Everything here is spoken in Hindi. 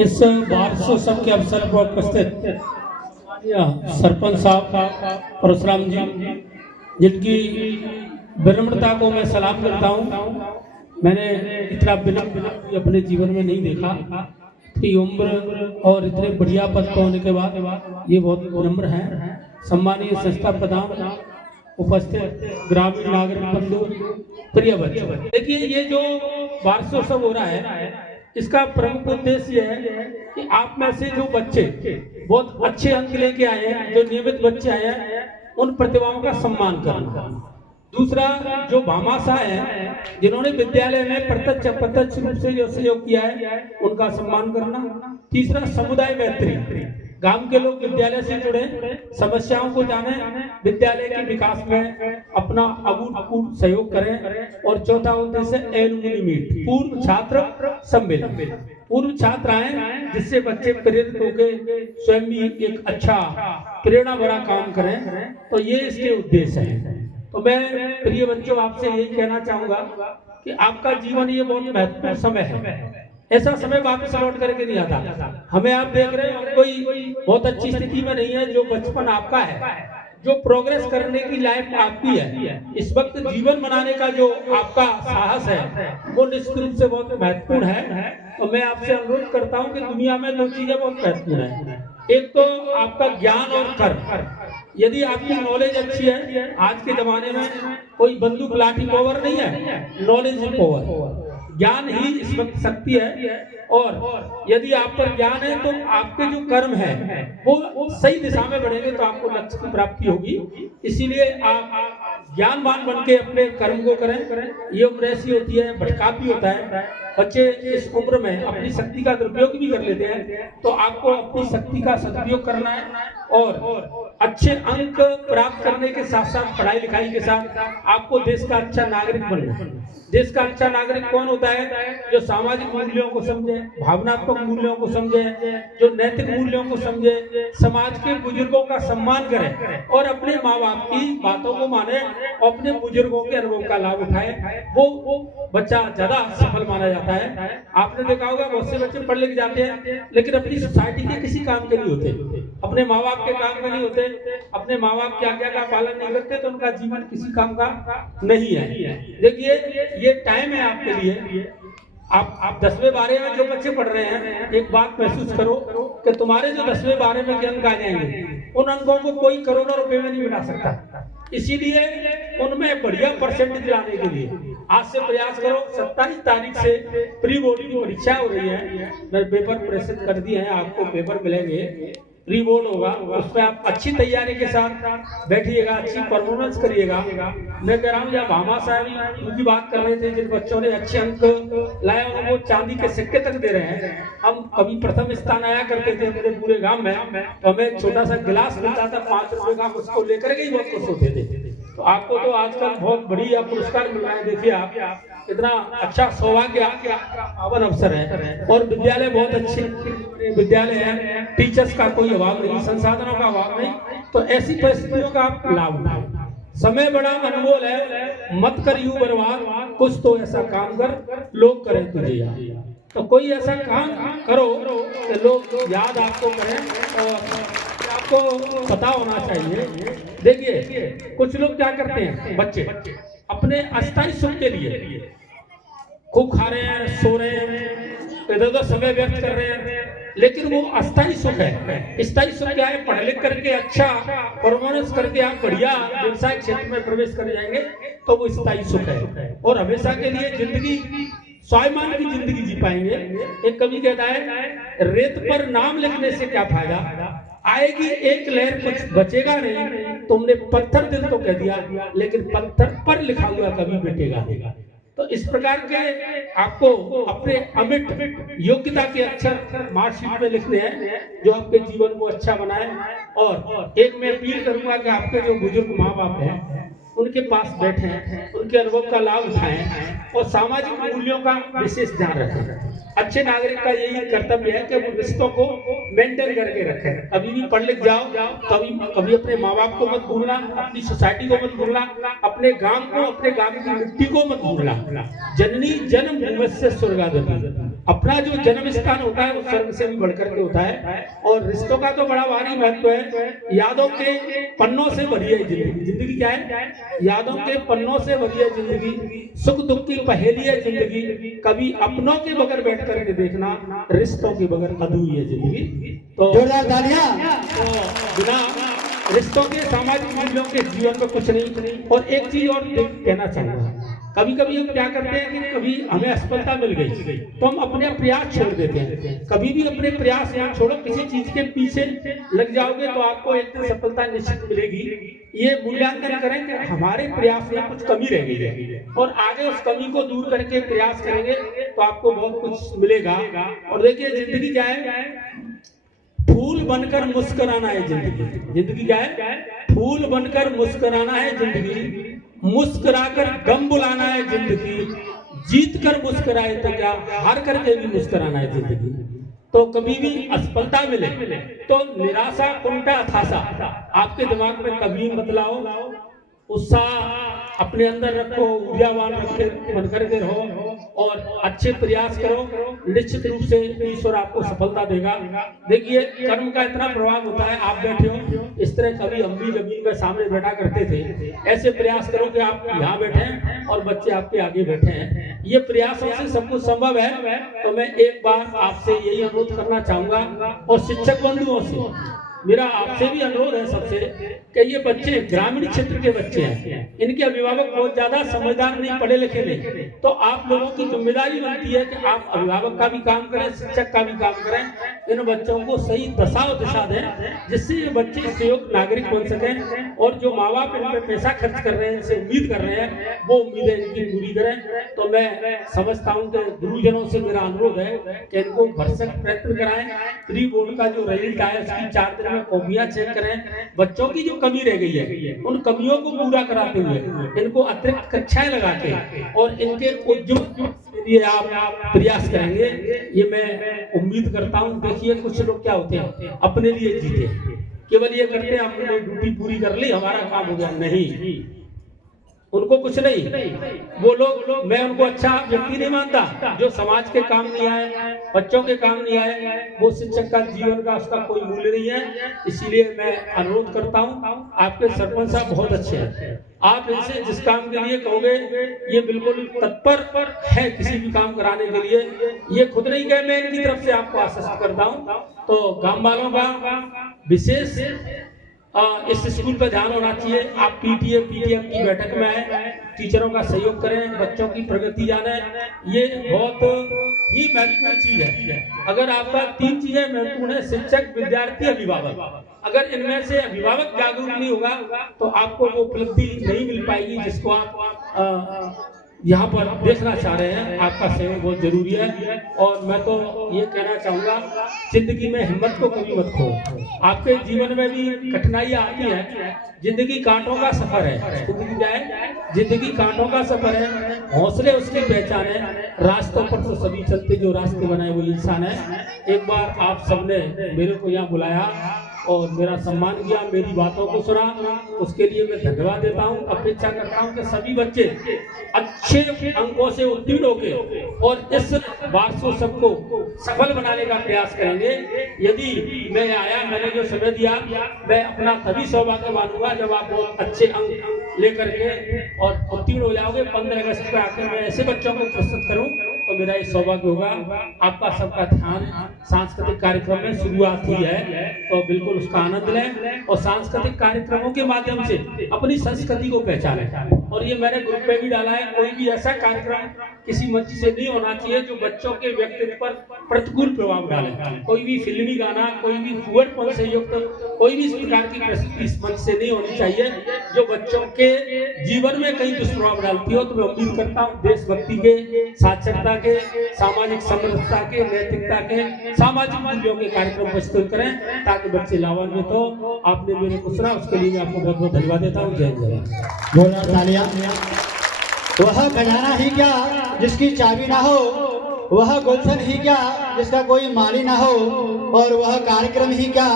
इस वार्षिकोत्सव के अवसर पर उपस्थित सरपंच साहब परशुराम जी, जिनकी विनम्रता को मैं सलाम करता हूँ। मैंने इतना विनम्र अपने जीवन में नहीं देखा। इतनी उम्र और इतने बढ़िया पद पर होने के बाद ये बहुत विनम्र हैं। सम्मानीय संस्था प्रधान, उपस्थित ग्रामीण नागरिक बंधु, प्रिय बच्चों, देखिए ये जो वार्षिकोत्सव हो रहा है, इसका प्रमुख उद्देश्य है कि आप में से जो बच्चे बहुत अच्छे अंक लेके आए हैं, जो नियमित बच्चे आए हैं, उन प्रतिभाओं का सम्मान करना। दूसरा, जो भामाशाह है, जिन्होंने विद्यालय में प्रत्यक्ष अप्रत्यक्ष रूप से जो सहयोग किया है, उनका सम्मान करना। तीसरा, समुदाय मैत्री, गांव के लोग विद्यालय से जुड़े, समस्याओं को जाने, विद्यालय के विकास में अपना अभूतपूर्व सहयोग करें। और चौथा उद्देश्य एलुमनी मीट, पूर्व छात्र सम्मेलन, पूर्व छात्र आए जिससे बच्चे प्रेरित होकर स्वयं भी एक अच्छा प्रेरणा भरा काम करें। तो ये इसके उद्देश्य है। तो मैं प्रिय बच्चों आपसे यही कहना चाहूंगा कि आपका जीवन ये बहुत महत्वपूर्ण समय है। ऐसा समय वापस लौट करके नहीं आता। हमें आप देख रहे हो कोई बहुत अच्छी स्थिति में नहीं है। जो बचपन आपका है, जो प्रोग्रेस करने की लाइफ आपकी है, इस वक्त जीवन बनाने का जो आपका साहस है, वो निश्चित रूप से बहुत महत्वपूर्ण है। तो मैं आपसे अनुरोध करता हूँ कि दुनिया में दो चीजें बहुत महत्वपूर्ण है। एक तो आपका ज्ञान और कर्म। यदि आपकी नॉलेज अच्छी है, आज के जमाने में कोई बंदूक लाठी पावर नहीं है, नॉलेज पावर, ज्ञान ही इस वक्त शक्ति है। और यदि आप पर ज्ञान है तो आपके जो कर्म है वो सही दिशा में बढ़ेंगे, तो आपको लक्ष्य की प्राप्ति होगी। इसीलिए आप ज्ञानवान बन के अपने कर्म को करें। ये उम्र ऐसी होती है, भटकाव भी होता है। बच्चे इस उम्र में अपनी शक्ति का दुरुपयोग भी कर लेते हैं। तो आपको अपनी शक्ति का सदुपयोग करना है और अच्छे अंक प्राप्त करने के साथ साथ पढ़ाई लिखाई के साथ आपको देश का अच्छा नागरिक बनना है। देश का अच्छा नागरिक कौन होता है? जो सामाजिक मूल्यों को समझे, भावनात्मक मूल्यों को समझे, जो नैतिक मूल्यों को समझे, समाज के बुजुर्गों का सम्मान करे और अपने माँ बाप की बातों को माने और अपने बुजुर्गों के अनुभव का लाभ उठाए। वो बच्चा ज्यादा सफल माना जाता है। आपने देखा होगा बहुत से बच्चे पढ़ लिख जाते हैं लेकिन अपनी सोसाइटी के किसी काम के नहीं होते, अपने माँ बाप के काम में नहीं होते, अपने माँ बाप की आज्ञा का पालन नहीं करते, तो उनका जीवन किसी काम का नहीं है। देखिए ये टाइम है आपके लिए। आप 10वें 12वें में जो बच्चे पढ़ रहे हैं, एक बात महसूस करो कि तुम्हारे जो 10वें 12वें में के अंक आ जाएंगे, उन अंकों को कोई करोड़ों रुपए में नहीं बना सकता। इसीलिए उनमें बढ़िया परसेंटेज लाने के लिए आज से प्रयास करो। 27 तारीख से प्री बोर्ड की परीक्षा हो रही है। मैंने पेपर प्रेषित कर दिए हैं, आपको पेपर मिलेंगे। प्री बोर्ड होगा, उसमें आप अच्छी तैयारी के साथ बैठिएगा, अच्छी परफॉर्मेंस करिएगा। मैं कह रहा हूँ, जब भामाशाह साहब उनकी बात कर रहे थे, जिन बच्चों ने अच्छे अंक लाए उनको चांदी के सिक्के तक दे रहे हैं। हम कभी प्रथम स्थान आया करते थे अपने पूरे गांव में, तो हमें छोटा सा गिलास मिलता था 5 रुपए का, उसको लेकर के ही बहुत खुश होते थे। तो आपको तो आजकल बहुत बढ़िया पुरस्कार मिल रहा है। देखिए आप इतना अच्छा सौभाग्य आपका पावन अवसर है। और विद्यालय बहुत अच्छे विद्यालय है, टीचर्स का कोई अभाव नहीं, संसाधनों का अभाव नहीं। तो ऐसी परिस्थितियों का आप लाभ उठाओ। समय बड़ा अनमोल है, मत कर यूं बर्बाद, कुछ तो ऐसा काम कर लोग करें तुझे याद। तो कोई ऐसा काम करो कि लोग याद आपको करें और आपको पता होना चाहिए। देखिए कुछ लोग क्या करते हैं, बच्चे अपने अस्थायी सुख के लिए खूब खा रहे हैं, सो रहे हैं, इधर उधर समय व्यर्थ कर रहे हैं, लेकिन वो अस्थायी सुख है। स्थायी सुख क्या है? पढ़ लिख करके अच्छा परफॉर्मेंस करके आप बढ़िया व्यवसाय क्षेत्र में प्रवेश कर जाएंगे तो वो स्थायी सुख है। और हमेशा के लिए जिंदगी स्वाभिमान की जिंदगी जी पाएंगे। एक कवि कहता है, रेत पर नाम लिखने से क्या फायदा, आएगी एक लहर कुछ बचेगा नहीं। तुमने पत्थर दिल तो कह दिया, लेकिन पत्थर पर लिखा हुआ कभी मिटेगा नहीं। तो इस प्रकार के आपको अपने अमिट योग्यता के अक्षर मार्कशीट में लिखने हैं जो आपके जीवन को अच्छा बनाए। और एक मैं अपील करूंगा कि आपके जो बुजुर्ग माँ बाप हैं उनके पास बैठें, उनके अनुभव का लाभ उठाएं और सामाजिक मूल्यों का विशेष ध्यान रखें। अच्छे नागरिक का यही कर्तव्य है कि वो रिश्तों को मेंटेन करके रखें। कभी भी पढ़ लिख जाओ, कभी अपने माँ बाप को मत भूलना, अपनी सोसाइटी को मत भूलना, अपने गांव को, अपने गांव की मिट्टी को मत भूलना। जननी जन्म भूमि से स्वर्गादपि। अपना जो जन्म स्थान होता है वो स्वर्ग से भी बढ़कर के होता है। और रिश्तों का तो बड़ा भारी महत्व है। यादों के पन्नों से भरी है जिंदगी। जिंदगी क्या है? यादों के पन्नों से भरी है जिंदगी, सुख दुख की पहेली है जिंदगी, कभी अपनों के बगैर बैठ करके देखना, रिश्तों के बगैर अधूरी है जिंदगी। तो जोरदार तालियां। तो बिना रिश्तों के, सामाजिक मूल्यों के जीवन में कुछ नहीं। और एक चीज और कहना चाहूंगा, कभी कभी हम क्या करते हैं कि कभी हमें असफलता मिल गई तो हम अपने प्रयास छोड़ देते हैं। कभी भी अपने प्रयास ना छोड़ो, किसी चीज के पीछे लग जाओगे तो आपको एक दिन सफलता निश्चित मिलेगी। ये मूल्यांकन करें कि हमारे प्रयास में कुछ कमी रह गई है और आगे उस कमी को दूर करके प्रयास करेंगे तो आपको बहुत कुछ मिलेगा। और देखिए जिंदगी क्या है? फूल बनकर मुस्कुराना है जिंदगी। जिंदगी क्या है? फूल बनकर मुस्कुराना है जिंदगी, मुस्कुराकर गम बुलाना है जिंदगी, जीत कर मुस्कुराए तो क्या, हार करके भी मुस्कुराना है जिंदगी। तो कभी भी असफलता मिले तो निराशा, कुंठा, हताशा आपके दिमाग में कभी मत लाओ। उत्साह अपने अंदर रखो, ऊर्जावान रखे बन करके रहो और अच्छे प्रयास करो। निश्चित रूप से ईश्वर आपको सफलता देगा। देखिए कर्म का इतना प्रभाव होता है। आप बैठे हो, इस तरह कभी हम भी जमीन में सामने बैठा करते थे। ऐसे प्रयास करो कि आप यहाँ बैठे हैं और बच्चे आपके आगे बैठे हैं। ये प्रयासों से सब कुछ संभव है। तो मैं एक बार आपसे यही अनुरोध करना चाहूंगा और शिक्षक बंधुओं से मेरा आपसे भी अनुरोध है सबसे कि ये बच्चे ग्रामीण क्षेत्र के बच्चे हैं, इनके अभिभावक बहुत ज्यादा समझदार नहीं, पढ़े लिखे नहीं। तो आप लोगों की जिम्मेदारी बनती है कि आप अभिभावक का भी काम करें, शिक्षक का भी काम करें। इन बच्चों को सही दशा और दिशा दें जिससे ये बच्चे सहयोग नागरिक बन सकें। और जो माँ बाप इन पर पैसा खर्च कर रहे हैं, इनसे उम्मीद कर रहे हैं, वो उम्मीदें इनकी पूरी करें। तो मैं समझता हूँ कि गुरुजनों से मेरा अनुरोध है कि इनको भरसक प्रयत्न कराएं। प्री बोर्ड का जो रिजल्ट आया उसकी 4 दिन में कॉपियां चेक करें। बच्चों की जो कमी रह गई है उन कमियों को पूरा कराते हुए इनको अतिरिक्त कक्षाएं लगा के और इनके उज्ज्वल के लिए आप प्रयास करेंगे, ये मैं उम्मीद करता हूँ। देखिए कुछ लोग क्या होते हैं, अपने लिए जीते, केवल ये करते हैं हमने ड्यूटी पूरी कर ली, हमारा काम हो गया। नहीं, उनको कुछ नहीं। वो लोग, मैं उनको अच्छा व्यक्ति नहीं मानता जो समाज के काम नहीं आए, बच्चों के काम नहीं आए। वो शिक्षक का जीवन का उसका कोई मूल्य नहीं है। इसीलिए मैं अनुरोध करता हूँ, आपके सरपंच साहब बहुत अच्छे हैं, आप इनसे जिस काम के लिए कहोगे ये बिल्कुल तत्पर है किसी भी काम कराने के लिए। ये खुद नहीं कहे, मैं इनकी तरफ से आपको आश्वस्त करता हूँ। तो गांव वालों का विशेष इस स्कूल पर ध्यान होना चाहिए। आप पीटीए पीटीएम की बैठक में आए, टीचरों का सहयोग करें, बच्चों की प्रगति जाने, ये बहुत ही महत्वपूर्ण चीज है। अगर आपका 3 चीजें महत्वपूर्ण है, शिक्षक, विद्यार्थी, अभिभावक, अगर इनमें से अभिभावक जागरूक नहीं होगा तो आपको वो उपलब्धि नहीं मिल पाएगी जिसको आप यहाँ पर देखना चाह रहे हैं। आपका सहयोग बहुत जरूरी है। और मैं तो ये कहना चाहूंगा, जिंदगी में हिम्मत को कभी मत खो। आपके जीवन में भी कठिनाइयां आती हैं, जिंदगी कांटों का सफर है। जिंदगी क्या है? जिंदगी कांटों का सफर है, हौसले उसकी पहचान है। रास्तों पर तो सभी चलते, जो रास्ते बनाए वो इंसान है। एक बार आप सबने मेरे को यहाँ बुलाया और मेरा सम्मान किया, मेरी बातों को सुना, उसके लिए मैं धन्यवाद देता हूँ। अपेक्षा करता हूँ कि सभी बच्चे अच्छे अंकों से उत्तीर्ण होंगे और इस वार्षिकोत्सव को सफल बनाने का प्रयास करेंगे। यदि मैं आया, मैंने जो समय दिया, मैं अपना तभी सौभाग्य मानूंगा जब आप बहुत अच्छे अंक लेकर के और उत्तीर्ण हो जाओगे। 15 अगस्त को आकर मैं ऐसे बच्चों को प्रस्तुत करूँ तो मेरा ये सौभाग्य होगा। आपका सबका ध्यान सांस्कृतिक कार्यक्रम में शुरुआत हुई है तो बिल्कुल उसका आनंद लें और सांस्कृतिक कार्यक्रमों के माध्यम से अपनी संस्कृति को पहचानें। और ये मैंने ग्रुप में भी डाला है, कोई भी ऐसा कार्यक्रम किसी मंच से नहीं होना चाहिए जो बच्चों के व्यक्तित्व पर प्रतिकूल प्रभाव डाले। कोई भी फिल्मी गाना, कोई भी फुहड़पन से युक्त कोई भी इस प्रकार की प्रस्तुति इस मंच से नहीं होनी चाहिए जो बच्चों के जीवन में कहीं दुष्प्रभाव डालती हो। तो मैं उम्मीद करता हूँ देशभक्ति के, साक्षरता के, सामाजिक समरसता के, नैतिकता के, सामाजिक मूल्यों के कार्यक्रम प्रस्तुत करें ताकि बच्चे लाभान्वित हो। आपने मेरे को सुना, उसके लिए मैं आपको बहुत बहुत धन्यवाद देता हूँ। जय जय। वह खजाना ही क्या जिसकी चाबी ना हो, वह गुलशन ही क्या जिसका कोई माली ना हो, और वह कार्यक्रम ही क्या